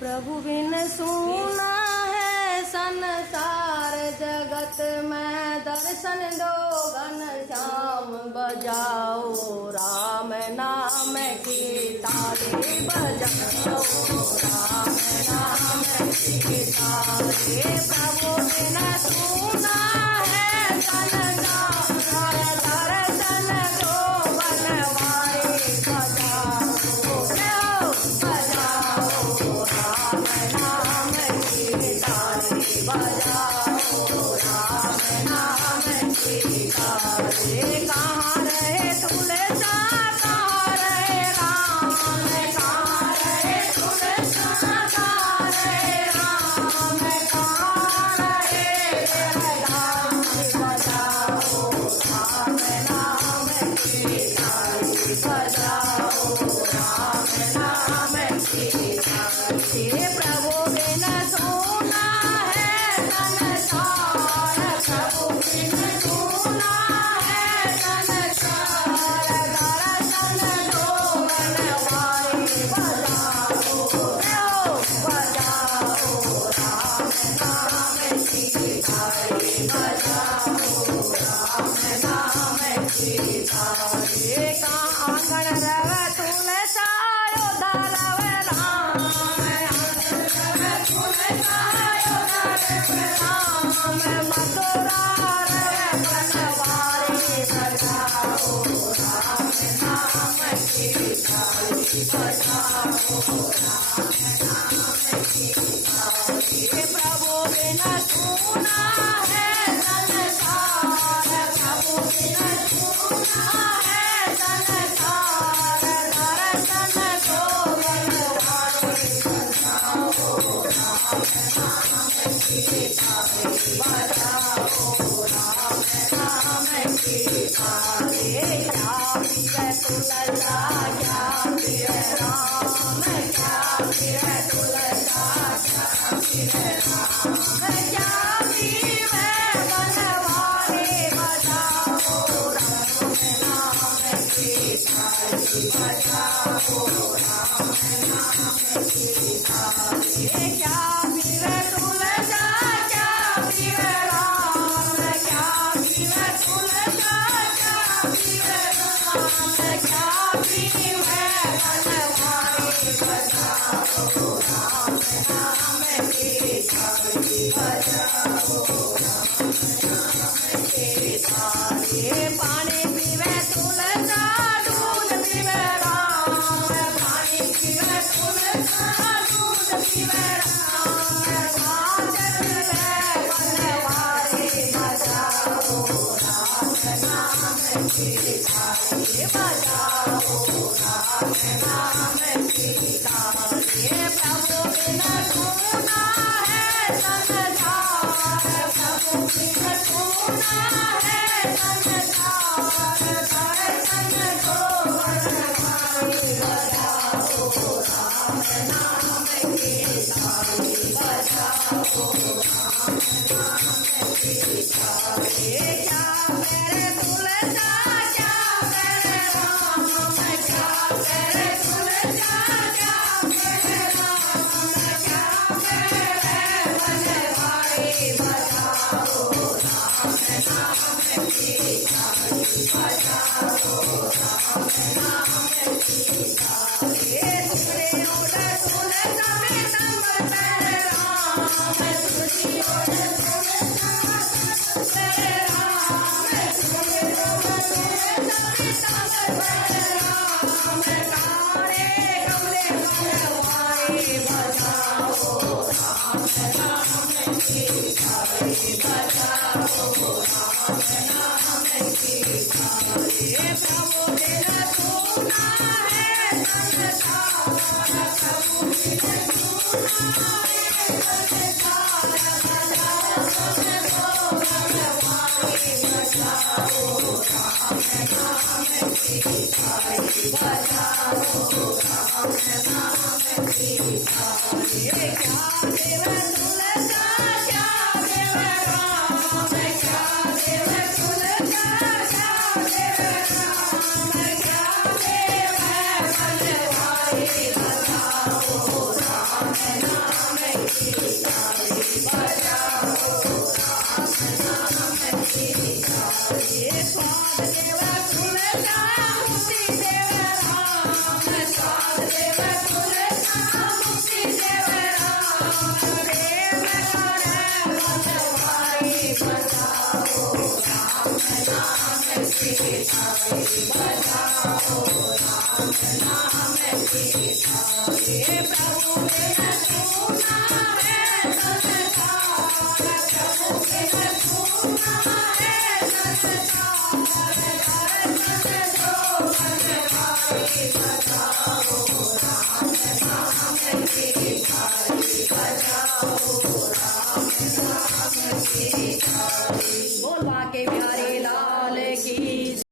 प्रभु बिन सूना है संसार जगत में, दर्शन दो घनश्याम बजाओ राम नाम की ताली बजाओ, राम नाम की ताली। प्रभु बिन सूना है संसार दर्शन दो बनवारी बजाओ, बजाओ राम नाम की ताली बजाओ, राम नाम की ताली। कहाँ रहे तुलसा कहाँ रहे राम, कहाँ रहे तुलसा कहाँ रहे राम, कहाँ रहे राम, बजाओ राम नाम की ताली बजाओ, राम नाम की ताली। प्रभु बिन सूना है संसार, प्रभु बिन सूना है संसार, दर्शन दो बनवारी बजाओ, बजाओ राम नाम की ताली बजाओ, राम नाम की ताली। का आंगन रव तुलसा उधरव राम, मथुरा रव बनवारी बजाओ, राम नाम की ताली बजाओ, राम नाम की ताली। प्रभु बिन सूना है संसार, प्रभु बिन सूना है संसार, दर्शन दो बनवारी बजाओ, राम नाम की ताली बजाओ, राम नाम की ताली। क्या पिए तुलसा क्या पिए राम, क्या पिए तुलसा क्या पिए राम, क्या पिए बनवारी बजाओ, राम नाम की ताली बजाओ, राम नाम की ताली। क्या पिए तुलसा क्या पिए राम, क्या पिए तुलसा क्या पिए राम, क्या पिए बनवारी बजाओ, राम नाम की ताली बजाओ, राम नाम की ताली। पानी पीवे तुलसा दूध पीवे राम, पानी पीवे तुलसा दूध पीवे राम, घास पीवे बनवारी बजाओ, राम नाम की ताली बजाओ, राम नाम की ताली। प्रभु बिन सूना है संसार, प्रभु बिन सूना है संसार, दर्शन दो बनवारी बजाओ, राम नाम की ताली बजाओ, राम नाम की ताली। क्या मेरे तुलसा क्या मेरे राम, क्या मेरे तुलसा क्या मेरे राम, क्या मेरे बनवारी बजाओ, राम नाम की ताली बजाओ, राम नाम की ताली। तुझे ओढ़ तुलसा में संग तेरे राम, तुझे ओढ़ तुलसा तेरे राम, तुझे ओढ़ तुलसा में संग तेरे राम, कारे कमले बनवारी बजाओ, राम नाम की ताली बजाओ, राम नाम की ताली। प्रभु बिन सूना है संसार, प्रभु बिन सूना है संसार, दर्शन दो बनवारी बजाओ, राम नाम की ताली बजाओ, राम नाम की ताली। क्या देव तुलसा क्या देव राम, क्या देव तुलसा क्या देव राम, क्या देव बनवारी बजाओ, राम बजाओ राम नाम की थाली प्रभु बिन सुना है संसार प्रभु बिन सुना है संसार दर्शन दो बनवारी बजाओ